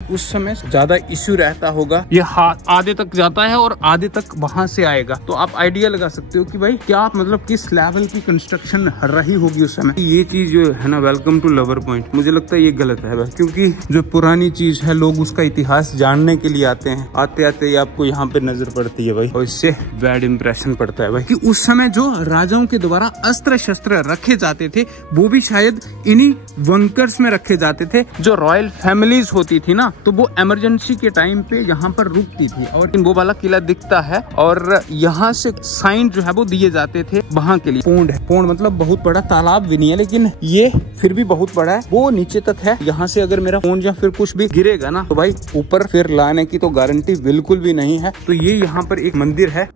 उस समय ज्यादा इश्यू रहता होगा। ये आधे तक जाता है और आधे तक वहां से आएगा, तो आप आइडिया लगा सकते हो कि भाई क्या मतलब किस लेवल की कंस्ट्रक्शन रही होगी उस समय। ये चीज जो है ना, वेलकम टू लवर पॉइंट, मुझे लगता है ये गलत है भाई, क्योंकि जो पुरानी चीज है लोग उसका इतिहास जानने के लिए आते हैं, आते आते आपको यहाँ पे नजर पड़ती है भाई, और इससे बैड इंप्रेशन पड़ता है भाई कि उस समय जो राजाओं के द्वारा अस्त्र शस्त्र रखे जाते थे वो भी शायद इन्हीं बंकर्स में रखे जाते थे। जो रॉयल फैमिलीज होती थी ना, तो वो इमरजेंसी के टाइम पे यहाँ पर रुकती थी। और वो वाला किला दिखता है और यहाँ से साइन जो है वो दिए जाते थे वहाँ के लिए। पोंड है, पोंड मतलब बहुत बड़ा तालाब भी नहीं है, लेकिन ये फिर भी बहुत बड़ा है, वो नीचे तक है। यहाँ से अगर मेरा फोन या फिर कुछ भी गिरेगा ना, तो भाई ऊपर फिर लाने की तो गारंटी बिल्कुल भी नहीं है। तो ये यहाँ पर एक मंदिर है।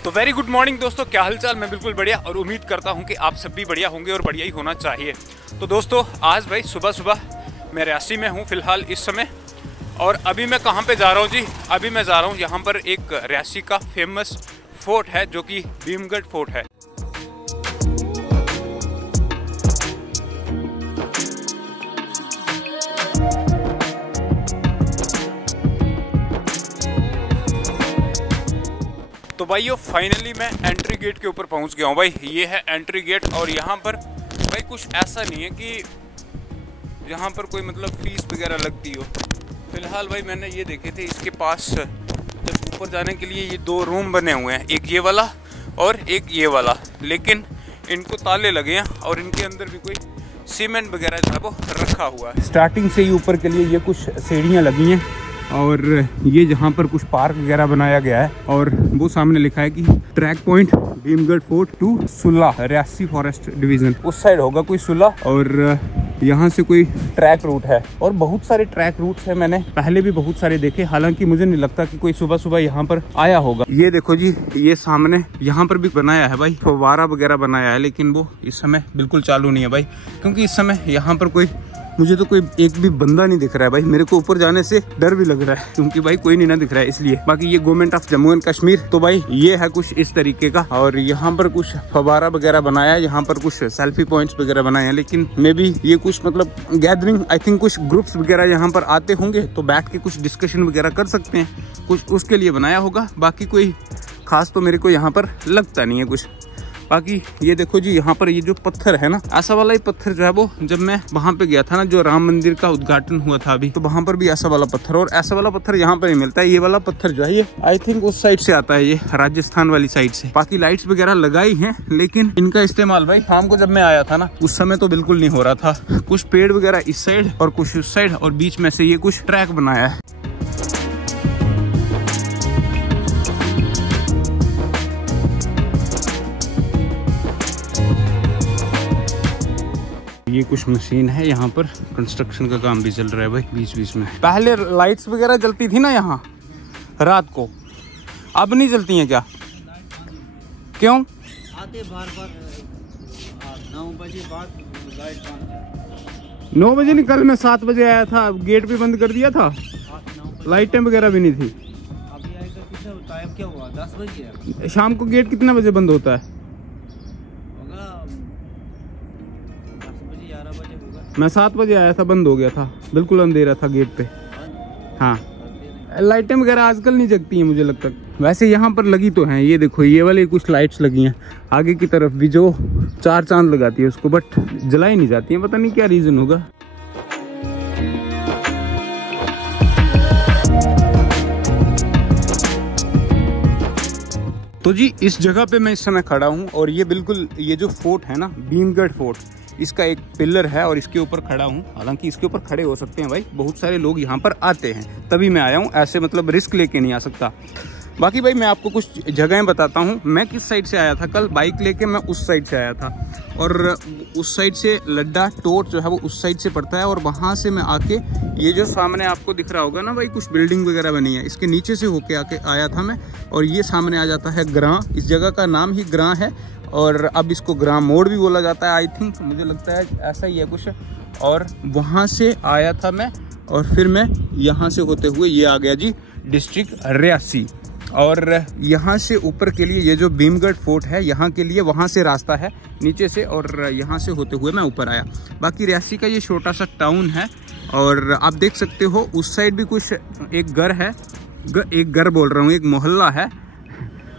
तो वेरी गुड मॉर्निंग दोस्तों, क्या हालचाल। मैं बिल्कुल बढ़िया और उम्मीद करता हूं कि आप सब भी बढ़िया होंगे और बढ़िया ही होना चाहिए। तो दोस्तों आज भाई सुबह सुबह मैं रियासी में हूं फिलहाल इस समय, और अभी मैं कहां पे जा रहा हूं जी, अभी मैं जा रहा हूं यहां पर एक रियासी का फेमस फोर्ट है जो कि भीमगढ़ फोर्ट है। तो भाई फाइनली मैं एंट्री गेट के ऊपर पहुंच गया हूं भाई। ये है एंट्री गेट, और यहाँ पर भाई कुछ ऐसा नहीं है कि यहाँ पर कोई मतलब फीस वगैरह लगती हो। फिलहाल भाई मैंने ये देखे थे, इसके पास जब ऊपर जाने के लिए ये दो रूम बने हुए हैं, एक ये वाला और एक ये वाला, लेकिन इनको ताले लगे हैं और इनके अंदर भी कोई सीमेंट वगैरह जो है वो रखा हुआ है। स्टार्टिंग से ही ऊपर के लिए ये कुछ सीढ़ियाँ लगी हैं, और ये जहाँ पर कुछ पार्क वगैरह बनाया गया है, और वो सामने लिखा है कि track point Bhimgarh fort to Sulla, Reasi forest division. उस साइड होगा कोई सुल्ला, और यहाँ से कोई ट्रैक रूट है। और बहुत सारे ट्रैक रूट्स है, मैंने पहले भी बहुत सारे देखे, हालांकि मुझे नहीं लगता कि कोई सुबह सुबह यहाँ पर आया होगा। ये देखो जी, ये सामने यहाँ पर भी बनाया है भाई, फव्वारा वगैरह बनाया है, लेकिन वो इस समय बिल्कुल चालू नहीं है भाई, क्योंकि इस समय यहाँ पर कोई, मुझे तो कोई एक भी बंदा नहीं दिख रहा है भाई। मेरे को ऊपर जाने से डर भी लग रहा है, क्योंकि भाई कोई नहीं ना दिख रहा है इसलिए। बाकी ये government of Jammu and Kashmir, तो भाई ये है कुछ इस तरीके का। और यहाँ पर कुछ फव्वारा वगैरह बनाया है, यहाँ पर कुछ सेल्फी पॉइंट्स वगैरह बनाए हैं, लेकिन मे बी ये कुछ मतलब गैदरिंग, आई थिंक कुछ ग्रुप्स वगैरह यहाँ पर आते होंगे, तो बैठ के कुछ डिस्कशन वगैरह कर सकते हैं, कुछ उसके लिए बनाया होगा। बाकी कोई खास तो मेरे को यहाँ पर लगता नहीं है कुछ। बाकी ये देखो जी, यहाँ पर ये जो पत्थर है ना, ऐसा वाला ही पत्थर जो है वो, जब मैं वहाँ पे गया था ना, जो राम मंदिर का उद्घाटन हुआ था अभी, तो वहाँ पर भी ऐसा वाला पत्थर, और ऐसा वाला पत्थर यहाँ पर ही मिलता है। ये वाला पत्थर जो है ये आई थिंक उस साइड से आता है, ये राजस्थान वाली साइड से। बाकी लाइट्स वगैरह लगाई हैं, लेकिन इनका इस्तेमाल भाई शाम को जब मैं आया था ना, उस समय तो बिल्कुल नहीं हो रहा था। कुछ पेड़ वगैरह इस साइड और कुछ उस साइड, और बीच में से ये कुछ ट्रैक बनाया है। ये कुछ मशीन है, यहाँ पर कंस्ट्रक्शन का काम भी चल रहा है भाई बीच बीच में। पहले लाइट्स वगैरह जलती थी ना यहाँ रात को, अब नहीं जलती हैं क्या? क्यों? आते बार 9 बजे बाद लाइट बंद। 9 बजे नहीं, कल मैं 7 बजे आया था, गेट भी बंद कर दिया था, लाइटें वगैरह भी नहीं थी। अभी आएगा कितना टाइम, क्या हुआ? 10 बजे। शाम को गेट कितने बजे बंद होता है? मैं 7 बजे आया था, बंद हो गया था, बिल्कुल अंधेरा था गेट पे। हाँ, लाइटें वगैरह आजकल नहीं जगती हैं मुझे लगता। वैसे यहाँ पर लगी तो हैं, ये देखो ये वाली कुछ लाइट्स लगी हैं आगे की तरफ भी, जो 4 चांद लगाती है उसको, बट जलाई नहीं जाती है, पता नहीं क्या रीजन होगा। तो जी इस जगह पे मैं इस समय खड़ा हूँ, और ये बिल्कुल ये जो फोर्ट है ना, भीमगढ़ फोर्ट, इसका एक पिलर है और इसके ऊपर खड़ा हूँ। हालांकि इसके ऊपर खड़े हो सकते हैं भाई, बहुत सारे लोग यहाँ पर आते हैं, तभी मैं आया हूँ, ऐसे मतलब रिस्क लेके नहीं आ सकता। बाकी भाई मैं आपको कुछ जगहें बताता हूँ। मैं किस साइड से आया था, कल बाइक लेके मैं उस साइड से आया था, और उस साइड से लड्डा टोट जो है वो उस साइड से पड़ता है, और वहाँ से मैं आके ये जो सामने आपको दिख रहा होगा ना भाई, कुछ बिल्डिंग वगैरह बनी है, इसके नीचे से होके आके आया था मैं, और ये सामने आ जाता है ग्रां। इस जगह का नाम ही ग्रां है, और अब इसको ग्राम मोड़ भी बोला जाता है, आई थिंक, मुझे लगता है ऐसा ही है कुछ। और वहाँ से आया था मैं, और फिर मैं यहाँ से होते हुए ये आ गया जी डिस्ट्रिक्ट रियासी। और यहाँ से ऊपर के लिए ये जो भीमगढ़ फोर्ट है यहाँ के लिए वहाँ से रास्ता है नीचे से, और यहाँ से होते हुए मैं ऊपर आया। बाकी रियासी का ये छोटा सा टाउन है, और आप देख सकते हो उस साइड भी कुछ एक घर है, एक घर बोल रहा हूँ, एक मोहल्ला है,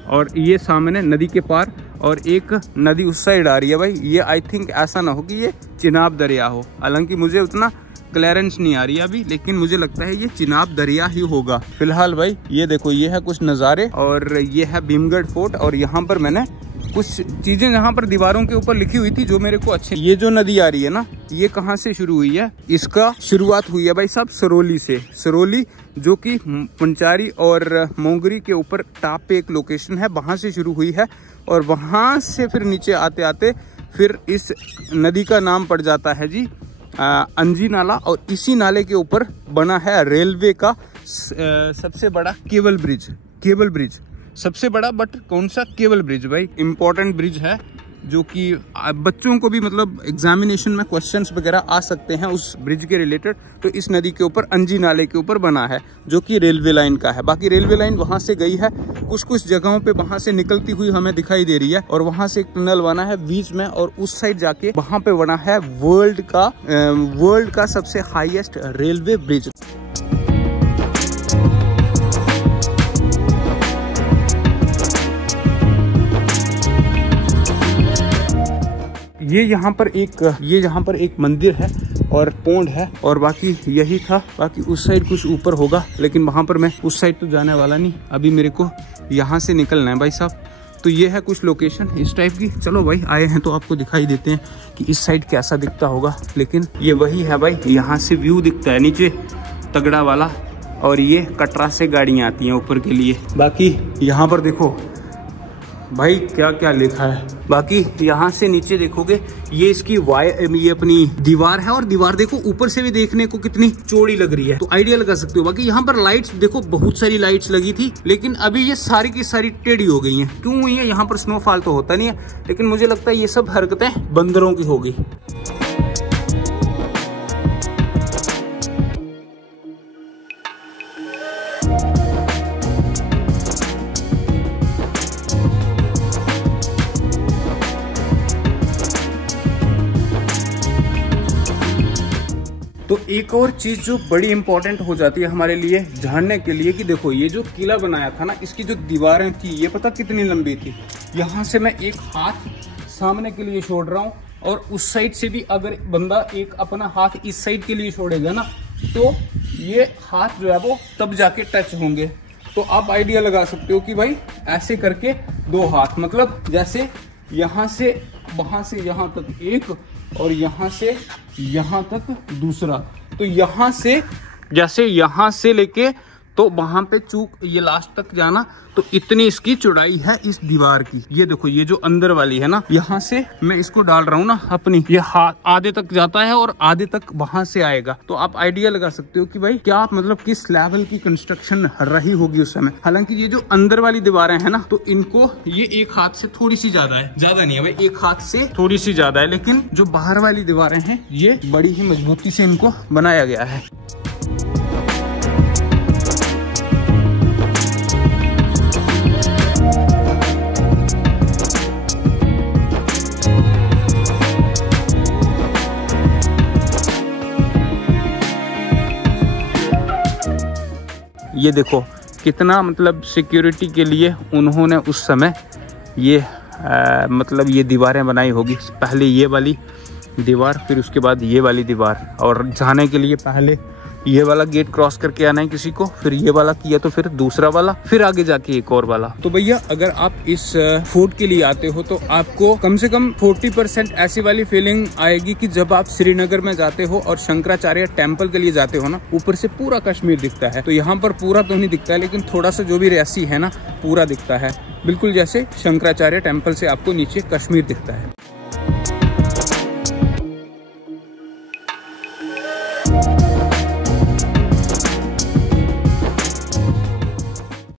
और ये सामने नदी के पार और एक नदी उस साइड आ रही है भाई। ये आई थिंक ऐसा ना हो कि ये चिनाब दरिया हो, हालांकि मुझे उतना क्लियरेंस नहीं आ रही है अभी, लेकिन मुझे लगता है ये चिनाब दरिया ही होगा। फिलहाल भाई ये देखो, ये है कुछ नज़ारे, और ये है भीमगढ़ फोर्ट। और यहाँ पर मैंने कुछ चीजें यहाँ पर दीवारों के ऊपर लिखी हुई थी जो मेरे को अच्छे। ये जो नदी आ रही है ना, ये कहाँ से शुरू हुई है? इसका शुरुआत हुई है भाई साहब सरोली से। सरोली जो कि पंचारी और मोंगरी के ऊपर टाप पे एक लोकेशन है, वहां से शुरू हुई है, और वहां से फिर नीचे आते आते फिर इस नदी का नाम पड़ जाता है जी अंजी नाला, और इसी नाले के ऊपर बना है रेलवे का सबसे बड़ा केबल ब्रिज सबसे बड़ा। बट कौन सा केबल ब्रिज भाई? इंपॉर्टेंट ब्रिज है, जो कि बच्चों को भी मतलब एग्जामिनेशन में क्वेश्चंस वगैरह आ सकते हैं उस ब्रिज के रिलेटेड। तो इस नदी के ऊपर अंजी नाले के ऊपर बना है, जो कि रेलवे लाइन का है। बाकी रेलवे लाइन वहां से गई है, कुछ जगहों पे वहां से निकलती हुई हमें दिखाई दे रही है, और वहां से एक टनल बना है बीच में, और उस साइड जाके वहां पे बना है वर्ल्ड का सबसे हाईएस्ट रेलवे ब्रिज। ये यहाँ पर एक मंदिर है और पोंड है, और बाकी यही था। बाकी उस साइड कुछ ऊपर होगा, लेकिन वहाँ पर मैं उस साइड तो जाने वाला नहीं, अभी मेरे को यहाँ से निकलना है भाई साहब। तो ये है कुछ लोकेशन इस टाइप की। चलो भाई आए हैं तो आपको दिखाई देते हैं कि इस साइड कैसा दिखता होगा। लेकिन ये वही है भाई, यहाँ से व्यू दिखता है नीचे तगड़ा वाला, और ये कटरा से गाड़ियाँ आती हैं ऊपर के लिए। बाकी यहाँ पर देखो भाई क्या क्या लिखा है। बाकी यहाँ से नीचे देखोगे, ये इसकी ये अपनी दीवार है, और दीवार देखो ऊपर से भी देखने को कितनी चौड़ी लग रही है, तो आइडिया लगा सकते हो। बाकी यहाँ पर लाइट्स देखो, बहुत सारी लाइट्स लगी थी, लेकिन अभी ये सारी की सारी टेढ़ी हो गई हैं। क्यों हुई है? यहाँ पर स्नोफॉल तो होता नहीं है, लेकिन मुझे लगता है ये सब हरकतें बंदरों की होगी। तो एक और चीज जो बड़ी इंपॉर्टेंट हो जाती है हमारे लिए जानने के लिए, कि देखो ये जो किला बनाया था ना, इसकी जो दीवारें थी ये पता कितनी लंबी थी। यहाँ से मैं एक हाथ सामने के लिए छोड़ रहा हूँ, और उस साइड से भी अगर बंदा एक अपना हाथ इस साइड के लिए छोड़ेगा ना, तो ये हाथ जो है वो तब जाके टच होंगे। तो आप आइडिया लगा सकते हो कि भाई ऐसे करके दो हाथ, मतलब जैसे यहाँ से वहां से यहाँ तक एक, और यहाँ से यहाँ तक दूसरा। तो यहाँ से जैसे यहाँ से लेके तो वहां पे चूक ये लास्ट तक जाना, तो इतनी इसकी चौड़ाई है इस दीवार की। ये देखो, ये जो अंदर वाली है ना, यहाँ से मैं इसको डाल रहा हूँ ना अपनी, ये हाथ आधे तक जाता है और आधे तक वहां से आएगा। तो आप आइडिया लगा सकते हो कि भाई क्या मतलब किस लेवल की कंस्ट्रक्शन रही होगी उस समय। हालांकि ये जो अंदर वाली दीवारें हैं ना, तो इनको ये एक हाथ से थोड़ी सी ज्यादा है, ज्यादा नहीं है भाई, एक हाथ से थोड़ी सी ज्यादा है। लेकिन जो बाहर वाली दीवारें हैं ये बड़ी ही मजबूती से इनको बनाया गया है। ये देखो कितना मतलब सिक्योरिटी के लिए उन्होंने उस समय ये मतलब ये दीवारें बनाई होगी। पहले ये वाली दीवार, फिर उसके बाद ये वाली दीवार, और जाने के लिए पहले ये वाला गेट क्रॉस करके आना है किसी को, फिर ये वाला किया तो फिर दूसरा वाला, फिर आगे जाके एक और वाला। तो भैया अगर आप इस फोर्ट के लिए आते हो तो आपको कम से कम 40% ऐसी वाली फीलिंग आएगी कि जब आप श्रीनगर में जाते हो और शंकराचार्य टेम्पल के लिए जाते हो ना, ऊपर से पूरा कश्मीर दिखता है। तो यहाँ पर पूरा तो नहीं दिखता है, लेकिन थोड़ा सा जो भी रियासी है ना, पूरा दिखता है, बिल्कुल जैसे शंकराचार्य टेम्पल से आपको नीचे कश्मीर दिखता है।